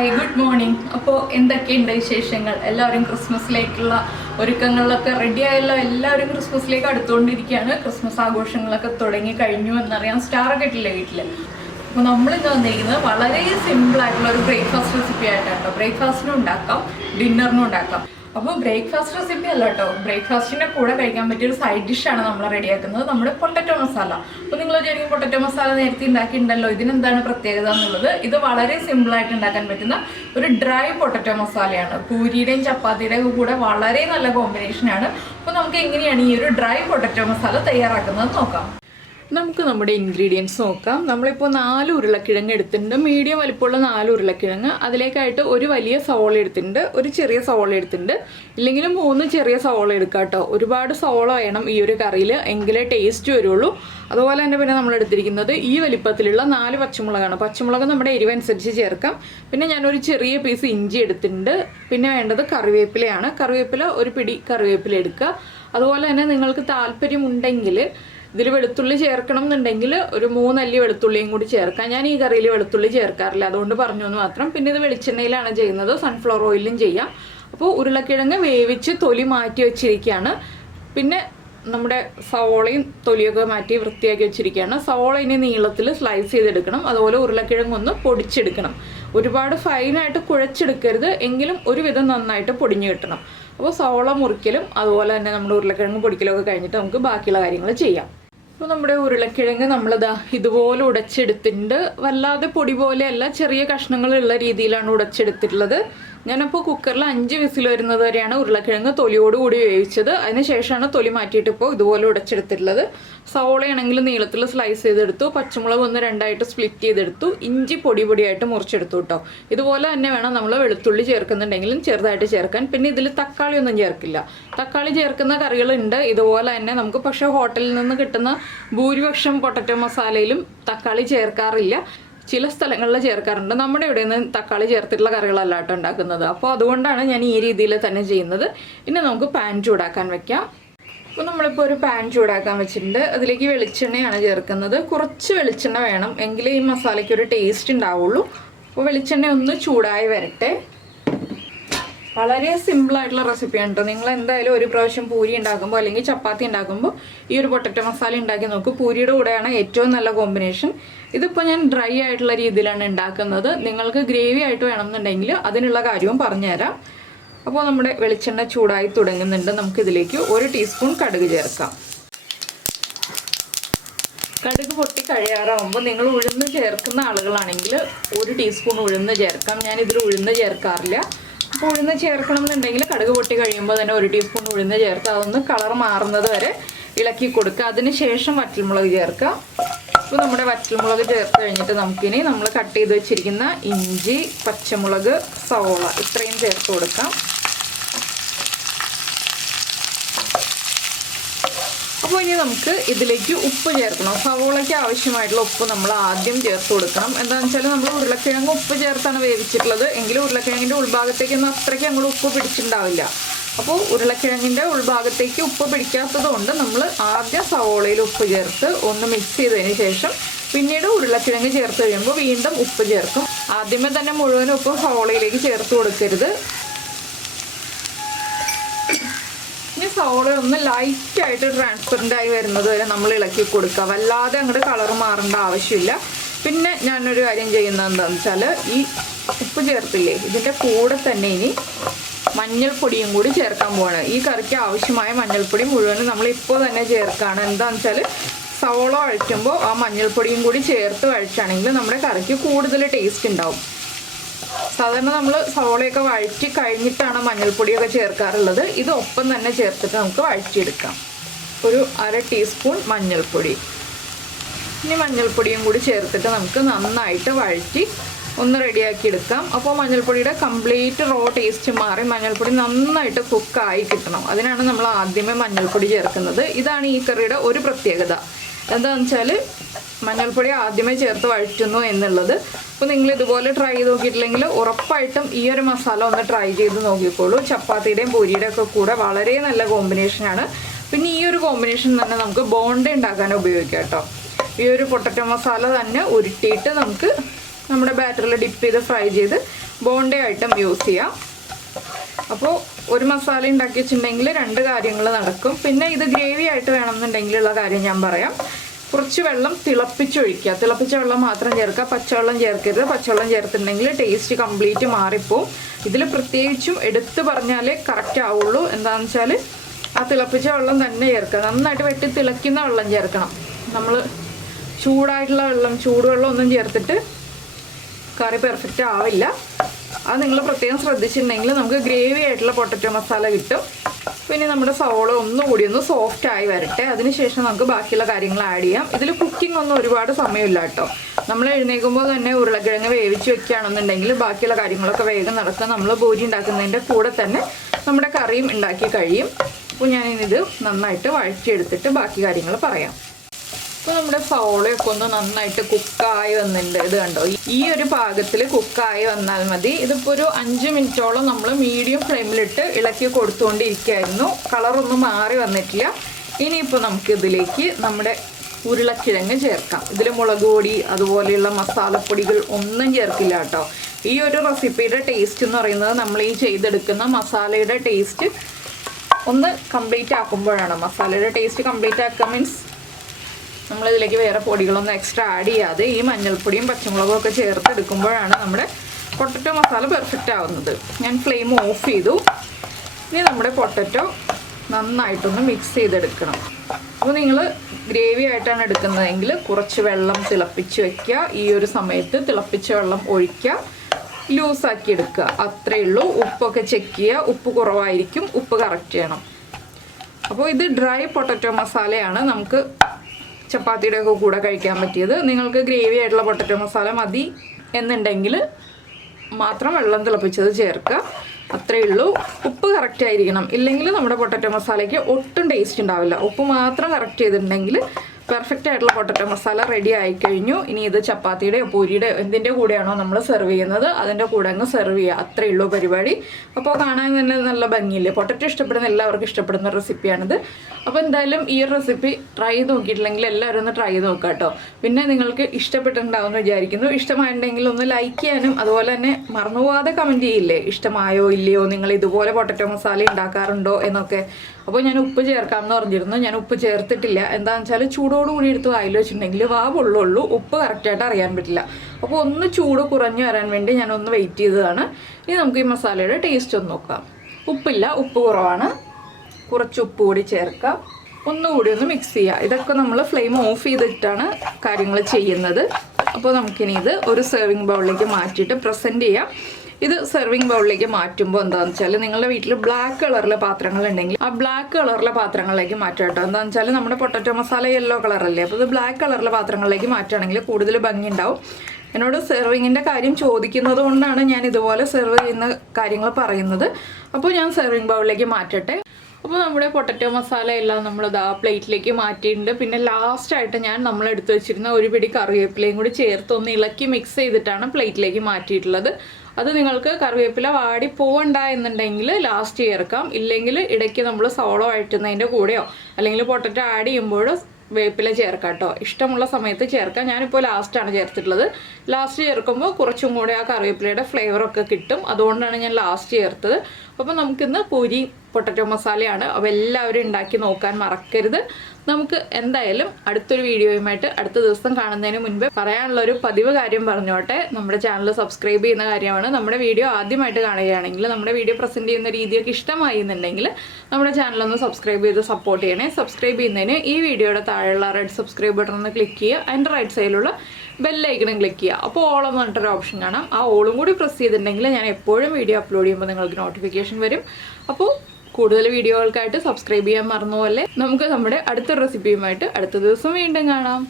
Hi good morning. അപ്പോൾ എന്തൊക്കെയുണ്ട് വിശേഷങ്ങൾ? എല്ലാവരും ക്രിസ്മസിലേക്കുള്ള ഒരുക്കങ്ങളിലൊക്കെ റെഡി ആയല്ലോ. എല്ലാവരും ക്രിസ്മസിലേക്ക് അടുത്തുകൊണ്ടിരിക്കുകയാണ്. ക്രിസ്മസ് ആഘോഷങ്ങളൊക്കെ തുടങ്ങി കഴിഞ്ഞു എന്നറിയാം. സ്റ്റാറൊക്കെ ഇട്ടില്ലേ വീട്ടിൽ? അപ്പോൾ നമ്മളിന്ന് വന്നിരിക്കുന്നത് വളരെ സിമ്പിളായിട്ടുള്ള ഒരു ബ്രേക്ക്ഫാസ്റ്റ് റെസിപ്പി ആയിട്ടാണ്. ബ്രേക്ക്ഫാസ്റ്റിനും ഉണ്ടാക്കാം, ഡിന്നറിനും ഉണ്ടാക്കാം. അപ്പോൾ ബ്രേക്ക്ഫാസ്റ്റ് റെസിപ്പി അല്ല കേട്ടോ, ബ്രേക്ക്ഫാസ്റ്റിൻ്റെ കൂടെ കഴിക്കാൻ പറ്റിയൊരു സൈഡ് ഡിഷാണ് നമ്മൾ റെഡിയാക്കുന്നത്, നമ്മുടെ പൊട്ടറ്റോ മസാല. അപ്പോൾ നിങ്ങൾ വിചാരിക്കും പൊട്ടറ്റോ മസാല നേരത്തെ ഉണ്ടാക്കിയിട്ടുണ്ടല്ലോ, ഇതിനെന്താണ് പ്രത്യേകത എന്നുള്ളത്. ഇത് വളരെ സിമ്പിളായിട്ട് ഉണ്ടാക്കാൻ പറ്റുന്ന ഒരു ഡ്രൈ പൊട്ടറ്റോ മസാലയാണ്. പൂരിയുടെയും ചപ്പാത്തിയുടെയും കൂടെ വളരെ നല്ല കോമ്പിനേഷനാണ്. അപ്പോൾ നമുക്ക് എങ്ങനെയാണ് ഈ ഒരു ഡ്രൈ പൊട്ടറ്റോ മസാല തയ്യാറാക്കുന്നത് നോക്കാം. നമുക്ക് നമ്മുടെ ഇൻഗ്രീഡിയൻസ് നോക്കാം. നമ്മളിപ്പോൾ 4 ഉരുളക്കിഴങ്ങ് എടുത്തിട്ടുണ്ട്, മീഡിയം വലിപ്പമുള്ള 4 ഉരുളക്കിഴങ്ങ്. അതിലേക്കായിട്ട് ഒരു വലിയ സവോള എടുത്തിട്ടുണ്ട്, ഒരു ചെറിയ സവോള എടുത്തിട്ടുണ്ട്. ഇല്ലെങ്കിൽ 3 ചെറിയ സവോള എടുക്കാം കേട്ടോ. ഒരുപാട് സവോള വേണം ഈ ഒരു കറിയിൽ, എങ്കിലേ ടേസ്റ്റ് വരുള്ളൂ. അതുപോലെ തന്നെ പിന്നെ നമ്മൾ എടുത്തിരിക്കുന്നത് ഈ വലിപ്പത്തിലുള്ള 4 പച്ചമുളകാണ്. പച്ചമുളക് നമ്മുടെ എരിവനുസരിച്ച് ചേർക്കാം. പിന്നെ ഞാനൊരു ചെറിയ പീസ് ഇഞ്ചി എടുത്തിട്ടുണ്ട്. പിന്നെ വേണ്ടത് കറിവേപ്പിലയാണ്. കറിവേപ്പില ഒരു പിടി കറിവേപ്പില എടുക്കുക. അതുപോലെ തന്നെ നിങ്ങൾക്ക് താല്പര്യമുണ്ടെങ്കിൽ ഇതിൽ വെളുത്തുള്ളി ചേർക്കണം എന്നുണ്ടെങ്കിൽ ഒരു 3 അല്ലി വെളുത്തുള്ളിയും കൂടി ചേർക്കാം. ഞാൻ ഈ കറിയിൽ വെളുത്തുള്ളി ചേർക്കാറില്ല, അതുകൊണ്ട് പറഞ്ഞു എന്ന് മാത്രം. പിന്നെ ഇത് വെളിച്ചെണ്ണയിലാണ് ചെയ്യുന്നത്, സൺഫ്ലവർ ഓയിലും ചെയ്യാം. അപ്പോൾ ഉരുളക്കിഴങ്ങ് വേവിച്ച് തൊലി മാറ്റി വെച്ചിരിക്കുകയാണ്. പിന്നെ നമ്മുടെ സവോളയും തൊലിയൊക്കെ മാറ്റി വൃത്തിയാക്കി വെച്ചിരിക്കുകയാണ്. സവോള ഇനി നീളത്തിൽ സ്ലൈസ് ചെയ്തെടുക്കണം. അതുപോലെ ഉരുളക്കിഴങ്ങൊന്ന് പൊടിച്ചെടുക്കണം. ഒരുപാട് ഫൈനായിട്ട് കുഴച്ചെടുക്കരുത്, എങ്കിലും ഒരുവിധം നന്നായിട്ട് പൊടിഞ്ഞു കിട്ടണം. അപ്പോൾ സവോള മുറിക്കലും അതുപോലെ തന്നെ നമ്മുടെ ഉരുളക്കിഴങ്ങ് പൊടിക്കലൊക്കെ കഴിഞ്ഞിട്ട് നമുക്ക് ബാക്കിയുള്ള കാര്യങ്ങൾ ചെയ്യാം. അപ്പോൾ നമ്മുടെ ഉരുളക്കിഴങ്ങ് നമ്മളിതാ ഇതുപോലെ ഉടച്ചെടുത്തിട്ടുണ്ട്. വല്ലാതെ പൊടി പോലെയല്ല, ചെറിയ കഷ്ണങ്ങളുള്ള രീതിയിലാണ് ഉടച്ചെടുത്തിട്ടുള്ളത്. ഞാനപ്പോൾ കുക്കറിൽ 5 വിസിൽ വരുന്നത് വരെയാണ് ഉരുളക്കിഴങ്ങ് തൊലിയോടുകൂടി വേവിച്ചത്. അതിന് ശേഷമാണ് തൊലി മാറ്റിയിട്ട് ഇപ്പോൾ ഇതുപോലെ ഉടച്ചെടുത്തിട്ടുള്ളത്. സവോളയാണെങ്കിൽ നീളത്തിൽ സ്ലൈസ് ചെയ്തെടുത്തു. പച്ചമുളക് 1-2 സ്പ്ലിറ്റ് ചെയ്തെടുത്തു. ഇഞ്ചി പൊടിയായിട്ട് മുറിച്ചെടുത്തു കേട്ടോ. ഇതുപോലെ തന്നെ വേണം നമ്മൾ വെളുത്തുള്ളി ചേർക്കുന്നുണ്ടെങ്കിലും ചെറുതായിട്ട് ചേർക്കാൻ. പിന്നെ ഇതിൽ തക്കാളി ഒന്നും ചേർക്കില്ല. തക്കാളി ചേർക്കുന്ന കറികളുണ്ട് ഇതുപോലെ തന്നെ നമുക്ക്. പക്ഷേ ഹോട്ടലിൽ നിന്ന് കിട്ടുന്ന ഭൂരിപക്ഷം പൊട്ടറ്റോ മസാലയിലും തക്കാളി ചേർക്കാറില്ല. ചില സ്ഥലങ്ങളിൽ ചേർക്കാറുണ്ട്. നമ്മുടെ ഇവിടെ നിന്ന് തക്കാളി ചേർത്തിട്ടുള്ള കറികളല്ല കേട്ടോ ഉണ്ടാക്കുന്നത്. അപ്പോൾ അതുകൊണ്ടാണ് ഞാൻ ഈ രീതിയിൽ തന്നെ ചെയ്യുന്നത്. ഇനി നമുക്ക് പാൻ ചൂടാക്കാൻ വെക്കാം. അപ്പോൾ നമ്മളിപ്പോൾ ഒരു പാൻ ചൂടാക്കാൻ വെച്ചിട്ടുണ്ട്. അതിലേക്ക് വെളിച്ചെണ്ണയാണ് ചേർക്കുന്നത്. കുറച്ച് വെളിച്ചെണ്ണ വേണം, എങ്കിലേ ഈ മസാലയ്ക്ക് ഒരു ടേസ്റ്റ് ഉണ്ടാവുള്ളൂ. അപ്പോൾ വെളിച്ചെണ്ണ ഒന്ന് ചൂടായി വരട്ടെ. വളരെ സിമ്പിളായിട്ടുള്ള റെസിപ്പിയാണ് കേട്ടോ. നിങ്ങൾ എന്തായാലും ഒരു പ്രാവശ്യം പൂരി ഉണ്ടാക്കുമ്പോൾ അല്ലെങ്കിൽ ചപ്പാത്തി ഉണ്ടാക്കുമ്പോൾ ഈ ഒരു പൊട്ടറ്റോ മസാല ഉണ്ടാക്കി നോക്കൂ. പൂരിയുടെ കൂടെയാണ് ഏറ്റവും നല്ല കോമ്പിനേഷൻ. ഇതിപ്പോൾ ഞാൻ ഡ്രൈ ആയിട്ടുള്ള രീതിയിലാണ് ഉണ്ടാക്കുന്നത്. നിങ്ങൾക്ക് ഗ്രേവി ആയിട്ട് വേണമെന്നുണ്ടെങ്കിൽ അതിനുള്ള കാര്യവും പറഞ്ഞുതരാം. അപ്പോൾ നമ്മുടെ വെളിച്ചെണ്ണ ചൂടായി തുടങ്ങുന്നുണ്ട്. നമുക്കിതിലേക്ക് 1 ടീസ്പൂൺ കടുക് ചേർക്കാം. കടുക് പൊട്ടി കഴിയാറാകുമ്പോൾ നിങ്ങൾ ഉഴുന്ന് ചേർക്കുന്ന ആളുകളാണെങ്കിൽ 1 ടീസ്പൂൺ ഉഴുന്ന് ചേർക്കാം. ഞാനിതിൽ ഉഴുന്ന് ചേർക്കാറില്ല. അപ്പോൾ ഉഴുന്ന് ചേർക്കണം എന്നുണ്ടെങ്കിൽ കടുക് പൊട്ടി കഴിയുമ്പോൾ തന്നെ 1 ടീസ്പൂൺ ഉഴുന്ന് ചേർക്കുക. അതൊന്ന് കളർ മാറുന്നത് വരെ ഇളക്കി കൊടുക്കുക. അതിന് ശേഷം വറ്റൽമുളക് ചേർക്കുക. അപ്പോൾ നമ്മുടെ വറ്റൽമുളക് ചേർത്ത് കഴിഞ്ഞിട്ട് നമുക്കിനി നമ്മൾ കട്ട് ചെയ്ത് വെച്ചിരിക്കുന്ന ഇഞ്ചി, പച്ചമുളക്, സവോള ഇത്രയും ചേർത്ത് കൊടുക്കാം. അപ്പോൾ ഇനി നമുക്ക് ഇതിലേക്ക് ഉപ്പ് ചേർക്കണം. സവോളയ്ക്ക് ആവശ്യമായിട്ടുള്ള ഉപ്പ് നമ്മൾ ആദ്യം ചേർത്ത് കൊടുക്കണം. എന്താണെന്ന് വെച്ചാൽ നമ്മൾ ഉരുളക്കിഴങ്ങ് ഉപ്പ് ചേർത്താണ് വേവിച്ചിട്ടുള്ളത്. എങ്കിലും ഉരുളക്കിഴങ്ങിൻ്റെ ഉൾഭാഗത്തേക്കൊന്നും അത്രയ്ക്ക് അങ്ങോട്ട് ഉപ്പ് പിടിച്ചിട്ടുണ്ടാവില്ല. അപ്പോൾ ഉരുളക്കിഴങ്ങിൻ്റെ ഉൾഭാഗത്തേക്ക് ഉപ്പ് പിടിക്കാത്തത് കൊണ്ട് നമ്മൾ ആദ്യം സവോളയിൽ ഉപ്പ് ചേർത്ത് ഒന്ന് മിക്സ് ചെയ്തതിന് ശേഷം പിന്നീട് ഉരുളക്കിഴങ്ങ് ചേർത്ത് കഴിയുമ്പോൾ വീണ്ടും ഉപ്പ് ചേർക്കും. ആദ്യമേ തന്നെ മുഴുവൻ ഉപ്പ് സവോളയിലേക്ക് ചേർത്ത് കൊടുക്കരുത്. ഇനി സവോള ഒന്ന് ലൈറ്റായിട്ട് ട്രാൻസ്പെറൻ്റ് ആയി വരുന്നത് വരെ നമ്മൾ ഇളക്കി കൊടുക്കുക. വല്ലാതെ അങ്ങോട്ട് കളർ മാറേണ്ട ആവശ്യമില്ല. പിന്നെ ഞാനൊരു കാര്യം ചെയ്യുന്നത് എന്താണെന്ന് വെച്ചാൽ ഈ ഉപ്പ് ചേർത്തില്ലേ, ഇതിൻ്റെ കൂടെ തന്നെ ഇനി മഞ്ഞൾപ്പൊടിയും കൂടി ചേർക്കാൻ പോവാണ്. ഈ കറിക്ക് ആവശ്യമായ മഞ്ഞൾപ്പൊടി മുഴുവനും നമ്മൾ ഇപ്പോൾ തന്നെ ചേർക്കുകയാണ്. എന്താണെന്ന് വെച്ചാൽ സവോള വഴറ്റുമ്പോൾ ആ മഞ്ഞൾപ്പൊടിയും കൂടി ചേർത്ത് വഴറ്റുകയാണെങ്കിൽ നമ്മുടെ കറിക്ക് കൂടുതൽ ടേസ്റ്റ് ഉണ്ടാവും. സാധാരണ നമ്മൾ സവോളയൊക്കെ വഴറ്റി കഴിഞ്ഞിട്ടാണ് മഞ്ഞൾപ്പൊടിയൊക്കെ ചേർക്കാറുള്ളത്. ഇത് ഒപ്പം തന്നെ ചേർത്തിട്ട് നമുക്ക് വഴറ്റിയെടുക്കാം. ഒരു 1/2 ടീസ്പൂൺ മഞ്ഞൾപ്പൊടി. ഇനി മഞ്ഞൾപ്പൊടിയും കൂടി ചേർത്തിട്ട് നമുക്ക് നന്നായിട്ട് വഴറ്റി ഒന്ന് റെഡിയാക്കി എടുക്കാം. അപ്പോൾ മഞ്ഞൾപ്പൊടിയുടെ കംപ്ലീറ്റ് റോ ടേസ്റ്റ് മാറി മഞ്ഞൾപ്പൊടി നന്നായിട്ട് കുക്കായി കിട്ടണം. അതിനാണ് നമ്മൾ ആദ്യമേ മഞ്ഞൾപ്പൊടി ചേർക്കുന്നത്. ഇതാണ് ഈ കറിയുടെ ഒരു പ്രത്യേകത. എന്താണെന്ന് വെച്ചാൽ മഞ്ഞൾപ്പൊടി ആദ്യമേ ചേർത്ത് വഴറ്റുന്നു എന്നുള്ളത്. അപ്പോൾ നിങ്ങൾ ഇതുപോലെ ട്രൈ ചെയ്ത് നോക്കിയിട്ടില്ലെങ്കിൽ ഉറപ്പായിട്ടും ഈ ഒരു മസാല ഒന്ന് ട്രൈ ചെയ്ത് നോക്കിക്കോളൂ. ചപ്പാത്തിയുടെയും പൂരിയുടെയും ഒക്കെ കൂടെ വളരെ നല്ല കോമ്പിനേഷനാണ്. പിന്നെ ഈ ഒരു കോമ്പിനേഷൻ തന്നെ നമുക്ക് ബോണ്ട ഉണ്ടാക്കാൻ ഉപയോഗിക്കാം കേട്ടോ. ഈ ഒരു പൊട്ടറ്റോ മസാല തന്നെ ഉരുട്ടിയിട്ട് നമുക്ക് നമ്മുടെ ബാറ്ററിൽ ഡിപ്പ് ചെയ്ത് ഫ്രൈ ചെയ്ത് ബോണ്ട ആയിട്ടും യൂസ് ചെയ്യാം. അപ്പോൾ ഒരു മസാല ഉണ്ടാക്കി വെച്ചിട്ടുണ്ടെങ്കിൽ 2 കാര്യങ്ങൾ നടക്കും. പിന്നെ ഇത് ഗ്രേവി ആയിട്ട് വേണമെന്നുണ്ടെങ്കിലുള്ള കാര്യം ഞാൻ പറയാം. കുറച്ച് വെള്ളം തിളപ്പിച്ചൊഴിക്കുക. തിളപ്പിച്ച വെള്ളം മാത്രം ചേർക്കുക, പച്ചവെള്ളം ചേർക്കരുത്. പച്ചവെള്ളം ചേർത്തിട്ടുണ്ടെങ്കിൽ ടേസ്റ്റ് കംപ്ലീറ്റ് മാറിപ്പോവും. ഇതിൽ പ്രത്യേകിച്ചും എടുത്ത് പറഞ്ഞാലേ കറക്റ്റ് ആവുള്ളൂ. എന്താണെന്ന് വെച്ചാൽ ആ തിളപ്പിച്ച വെള്ളം തന്നെ ചേർക്കുക. നന്നായിട്ട് വെട്ടി തിളയ്ക്കുന്ന വെള്ളം ചേർക്കണം. നമ്മൾ ചൂടായിട്ടുള്ള വെള്ളം, ചൂടുവെള്ളം ഒന്നും ചേർത്തിട്ട് കറി പെർഫെക്റ്റ് ആവില്ല. അത് നിങ്ങൾ പ്രത്യേകം ശ്രദ്ധിച്ചിട്ടുണ്ടെങ്കിൽ നമുക്ക് ഗ്രേവി ആയിട്ടുള്ള പൊട്ടറ്റോ മസാല കിട്ടും. പിന്നെ നമ്മുടെ സവോള ഒന്നുകൂടി ഒന്ന് സോഫ്റ്റ് ആയി വരട്ടെ. അതിനുശേഷം നമുക്ക് ബാക്കിയുള്ള കാര്യങ്ങൾ ആഡ് ചെയ്യാം. ഇതിൽ കുക്കിംഗ് ഒന്നും ഒരുപാട് സമയമില്ല കേട്ടോ. നമ്മൾ എഴുന്നേൽക്കുമ്പോൾ തന്നെ ഉരുളക്കിഴങ്ങ് വേവിച്ച് വെക്കുകയാണെന്നുണ്ടെങ്കിൽ ബാക്കിയുള്ള കാര്യങ്ങളൊക്കെ വേഗം നടക്കുക. നമ്മൾ പൂരി ഉണ്ടാക്കുന്നതിൻ്റെ കൂടെ തന്നെ നമ്മുടെ കറിയും ഉണ്ടാക്കി കഴിയും. അപ്പോൾ ഞാനിത് നന്നായിട്ട് വഴറ്റിയെടുത്തിട്ട് ബാക്കി കാര്യങ്ങൾ പറയാം. അപ്പോൾ നമ്മുടെ സവോളയൊക്കെ ഒന്ന് നന്നായിട്ട് കുക്കായി വന്നിട്ടുണ്ട്. ഇത് കണ്ടോ, ഈ ഒരു പാകത്തിൽ കുക്കായി വന്നാൽ മതി. ഇതിപ്പോൾ ഒരു 5 മിനിറ്റോളം നമ്മൾ മീഡിയം ഫ്ലെയിമിലിട്ട് ഇളക്കി കൊടുത്തുകൊണ്ടിരിക്കുകയായിരുന്നു. കളറൊന്നും മാറി വന്നിട്ടില്ല. ഇനിയിപ്പോൾ നമുക്ക് ഇതിലേക്ക് നമ്മുടെ ഉരുളക്കിഴങ്ങ് ചേർക്കാം. ഇതിൽ മുളക് പൊടി അതുപോലെയുള്ള മസാലപ്പൊടികൾ ഒന്നും ചേർക്കില്ല കേട്ടോ. ഈ ഒരു റെസിപ്പിയുടെ ടേസ്റ്റ് എന്ന് പറയുന്നത് നമ്മൾ ഈ ചെയ്തെടുക്കുന്ന മസാലയുടെ ടേസ്റ്റ് ഒന്ന് കംപ്ലീറ്റ് ആക്കുമ്പോഴാണ്. മസാലയുടെ ടേസ്റ്റ് കംപ്ലീറ്റ് ആക്കുക മീൻസ് നമ്മളിതിലേക്ക് വേറെ പൊടികളൊന്നും എക്സ്ട്രാ ആഡ് ചെയ്യാതെ ഈ മഞ്ഞൾപ്പൊടിയും പച്ചമുളകും ഒക്കെ ചേർത്തെടുക്കുമ്പോഴാണ് നമ്മുടെ പൊട്ടറ്റോ മസാല പെർഫെക്റ്റ് ആവുന്നത്. ഞാൻ ഫ്ലെയിം ഓഫ് ചെയ്തു. ഇനി നമ്മുടെ പൊട്ടറ്റോ നന്നായിട്ടൊന്ന് മിക്സ് ചെയ്തെടുക്കണം. അപ്പോൾ നിങ്ങൾ ഗ്രേവി ആയിട്ടാണ് എടുക്കുന്നതെങ്കിൽ കുറച്ച് വെള്ളം തിളപ്പിച്ച് വയ്ക്കുക. ഈ ഒരു സമയത്ത് തിളപ്പിച്ച വെള്ളം ഒഴിക്കുക, ലൂസാക്കി എടുക്കുക. അത്രയേ ഉള്ളൂ. ഉപ്പൊക്കെ ചെക്ക് ചെയ്യുക. ഉപ്പ് കുറവായിരിക്കും, ഉപ്പ് കറക്റ്റ് ചെയ്യണം. അപ്പോൾ ഇത് ഡ്രൈ പൊട്ടറ്റോ മസാലയാണ് നമുക്ക് ചപ്പാത്തിയുടെ ഒക്കെ കൂടെ കഴിക്കാൻ പറ്റിയത്. നിങ്ങൾക്ക് ഗ്രേവി ആയിട്ടുള്ള പൊട്ടറ്റോ മസാല മതി എന്നുണ്ടെങ്കിൽ മാത്രം വെള്ളം തിളപ്പിച്ചത് ചേർക്കുക. അത്രയേ ഉള്ളൂ. ഉപ്പ് കറക്റ്റ് ആയിരിക്കണം. ഇല്ലെങ്കിൽ നമ്മുടെ പൊട്ടറ്റോ മസാലയ്ക്ക് ഒട്ടും ടേസ്റ്റ് ഉണ്ടാവില്ല. ഉപ്പ് മാത്രം കറക്റ്റ് ചെയ്തിട്ടുണ്ടെങ്കിൽ പെർഫെക്റ്റ് ആയിട്ടുള്ള പൊട്ടറ്റോ മസാല റെഡി ആയിക്കഴിഞ്ഞു. ഇനി ഇത് ചപ്പാത്തിയുടെയോ പൂരിയുടെയോ എന്തിൻ്റെ കൂടെയാണോ നമ്മൾ സെർവ് ചെയ്യുന്നത് അതിൻ്റെ കൂടെ അങ്ങ് സെർവ് ചെയ്യുക. അത്രയേ ഉള്ളൂ പരിപാടി. അപ്പോൾ കാണാൻ തന്നെ നല്ല ഭംഗിയില്ലേ. പൊട്ടറ്റോ ഇഷ്ടപ്പെടുന്ന എല്ലാവർക്കും ഇഷ്ടപ്പെടുന്ന റെസിപ്പിയാണിത്. അപ്പോൾ എന്തായാലും ഈ ഒരു റെസിപ്പി ട്രൈ ചെയ്ത് നോക്കിയിട്ടില്ലെങ്കിൽ എല്ലാവരും ഒന്ന് ട്രൈ ചെയ്ത് നോക്കുക കേട്ടോ. പിന്നെ നിങ്ങൾക്ക് ഇഷ്ടപ്പെട്ടിട്ടുണ്ടാവുമെന്ന് വിചാരിക്കുന്നു. ഇഷ്ടമായിട്ടുണ്ടെങ്കിൽ ഒന്ന് ലൈക്ക് ചെയ്യാനും അതുപോലെ തന്നെ മറന്നുപോകാതെ കമൻറ്റ് ചെയ്യില്ലേ ഇഷ്ടമായോ ഇല്ലയോ, നിങ്ങൾ ഇതുപോലെ പൊട്ടറ്റോ മസാല ഉണ്ടാക്കാറുണ്ടോ എന്നൊക്കെ. അപ്പോൾ ഞാൻ ഉപ്പ് ചേർക്കാമെന്ന് പറഞ്ഞിരുന്നു. ഞാൻ ഉപ്പ് ചേർത്തിട്ടില്ല. എന്താണെന്ന് വെച്ചാൽ ചൂടോടുകൂടി എടുത്ത് വായിൽ വെച്ചിട്ടുണ്ടെങ്കിൽ വാ പൊള്ളുള്ളൂ, ഉപ്പ് കറക്റ്റായിട്ട് അറിയാൻ പറ്റില്ല. അപ്പോൾ ഒന്ന് ചൂട് കുറഞ്ഞു വരാൻ വേണ്ടി ഞാൻ ഒന്ന് വെയിറ്റ് ചെയ്തതാണ്. ഇനി നമുക്ക് ഈ മസാലയുടെ ടേസ്റ്റ് ഒന്ന് നോക്കാം. ഉപ്പില്ല, ഉപ്പ് കുറവാണ്. കുറച്ച് ഉപ്പ് കൂടി ചേർക്കാം. ഒന്നുകൂടി ഒന്ന് മിക്സ് ചെയ്യുക. ഇതൊക്കെ നമ്മൾ ഫ്ലെയിം ഓഫ് ചെയ്തിട്ടാണ് കാര്യങ്ങൾ ചെയ്യുന്നത്. അപ്പോൾ നമുക്കിനി ഇത് ഒരു സെർവിങ് ബൗളിലേക്ക് മാറ്റിയിട്ട് പ്രസൻറ്റ് ചെയ്യാം. ഇത് സെർവിങ് ബൗളിലേക്ക് മാറ്റുമ്പോൾ എന്താണെന്ന് വെച്ചാൽ നിങ്ങളുടെ വീട്ടിൽ ബ്ലാക്ക് കളറിലെ പാത്രങ്ങൾ ഉണ്ടെങ്കിൽ ആ ബ്ലാക്ക് കളറിലെ പാത്രങ്ങളിലേക്ക് മാറ്റാം കേട്ടോ. എന്താണെന്ന് വെച്ചാൽ നമ്മുടെ പൊട്ടറ്റോ മസാല യെല്ലോ കളറല്ലേ. അപ്പോൾ ഇത് ബ്ലാക്ക് കളറിലെ പാത്രങ്ങളിലേക്ക് മാറ്റുകയാണെങ്കിൽ കൂടുതൽ ഭംഗി ഉണ്ടാവും. എന്നോട് സെർവിങ്ങിൻ്റെ കാര്യം ചോദിക്കുന്നത് കൊണ്ടാണ് ഞാൻ ഇതുപോലെ സെർവ് ചെയ്യുന്ന കാര്യങ്ങൾ പറയുന്നത്. അപ്പോൾ ഞാൻ സെർവിങ് ബൗളിലേക്ക് മാറ്റട്ടെ. അപ്പോൾ നമ്മുടെ പൊട്ടറ്റോ മസാല എല്ലാം നമ്മളിത് ആ പ്ലേറ്റിലേക്ക് മാറ്റിയിട്ടുണ്ട്. പിന്നെ ലാസ്റ്റായിട്ട് ഞാൻ നമ്മളെടുത്ത് വെച്ചിരുന്ന ഒരു പിടി കറിവേപ്പിലയും കൂടി ചേർത്ത് ഒന്ന് ഇളക്കി മിക്സ് ചെയ്തിട്ടാണ് പ്ലേറ്റിലേക്ക് മാറ്റിയിട്ടുള്ളത്. അത് നിങ്ങൾക്ക് കറിവേപ്പില വാടി പോവണ്ട എന്നുണ്ടെങ്കിൽ ലാസ്റ്റ് ചേർക്കാം. ഇല്ലെങ്കിൽ ഇടയ്ക്ക് നമ്മൾ സവോള വഴറ്റുന്നതിൻ്റെ കൂടെയോ അല്ലെങ്കിൽ പൊട്ടറ്റോ ആഡ് ചെയ്യുമ്പോഴോ വേപ്പില ചേർക്കാം കേട്ടോ. ഇഷ്ടമുള്ള സമയത്ത് ചേർക്കാം. ഞാനിപ്പോൾ ലാസ്റ്റാണ് ചേർത്തിട്ടുള്ളത്. ലാസ്റ്റ് ചേർക്കുമ്പോൾ കുറച്ചും കൂടെ ആ കറിവേപ്പിലയുടെ ഫ്ലേവറൊക്കെ കിട്ടും. അതുകൊണ്ടാണ് ഞാൻ ലാസ്റ്റ് ചേർത്തത്. അപ്പോൾ നമുക്കിന്ന് പൂരി പൊട്ടറ്റോ മസാലയാണ്. അപ്പോൾ എല്ലാവരും ഉണ്ടാക്കി നോക്കാൻ മറക്കരുത്. നമുക്ക് എന്തായാലും അടുത്തൊരു വീഡിയോയുമായിട്ട് അടുത്ത ദിവസം കാണുന്നതിന് മുൻപ് പറയാനുള്ളൊരു പതിവ് കാര്യം പറഞ്ഞോട്ടെ. നമ്മുടെ ചാനൽ സബ്സ്ക്രൈബ് ചെയ്യുന്ന കാര്യമാണ്. നമ്മുടെ വീഡിയോ ആദ്യമായിട്ട് കാണുകയാണെങ്കിൽ നമ്മുടെ വീഡിയോ പ്രസൻറ്റ് ചെയ്യുന്ന രീതിയൊക്കെ ഇഷ്ടമായി എന്നുണ്ടെങ്കിൽ നമ്മുടെ ചാനലൊന്ന് സബ്സ്ക്രൈബ് ചെയ്ത് സപ്പോർട്ട് ചെയ്യണേ. സബ്സ്ക്രൈബ് ചെയ്യുന്നതിന് ഈ വീഡിയോയുടെ താഴെയുള്ള റെഡ് സബ്സ്ക്രൈബ് ബട്ടൺ ഒന്ന് ക്ലിക്ക് ചെയ്യുക. അതിൻ്റെ റൈറ്റ് സൈഡിലുള്ള ബെല്ലൈക്കണം ക്ലിക്ക് ചെയ്യുക. അപ്പോൾ ഓൾ എന്ന് പറഞ്ഞിട്ടൊരു ഓപ്ഷൻ കാണാം. ആ ഓളും കൂടി പ്രസ് ചെയ്തിട്ടുണ്ടെങ്കിൽ ഞാൻ എപ്പോഴും വീഡിയോ അപ്ലോഡ് ചെയ്യുമ്പോൾ നിങ്ങൾക്ക് നോട്ടിഫിക്കേഷൻ വരും. അപ്പോൾ കൂടുതൽ വീഡിയോകൾക്കായിട്ട് സബ്സ്ക്രൈബ് ചെയ്യാൻ മറന്നുപോലെ. നമുക്ക് നമ്മുടെ അടുത്ത റെസിപ്പിയുമായിട്ട് അടുത്ത ദിവസം വീണ്ടും കാണാം.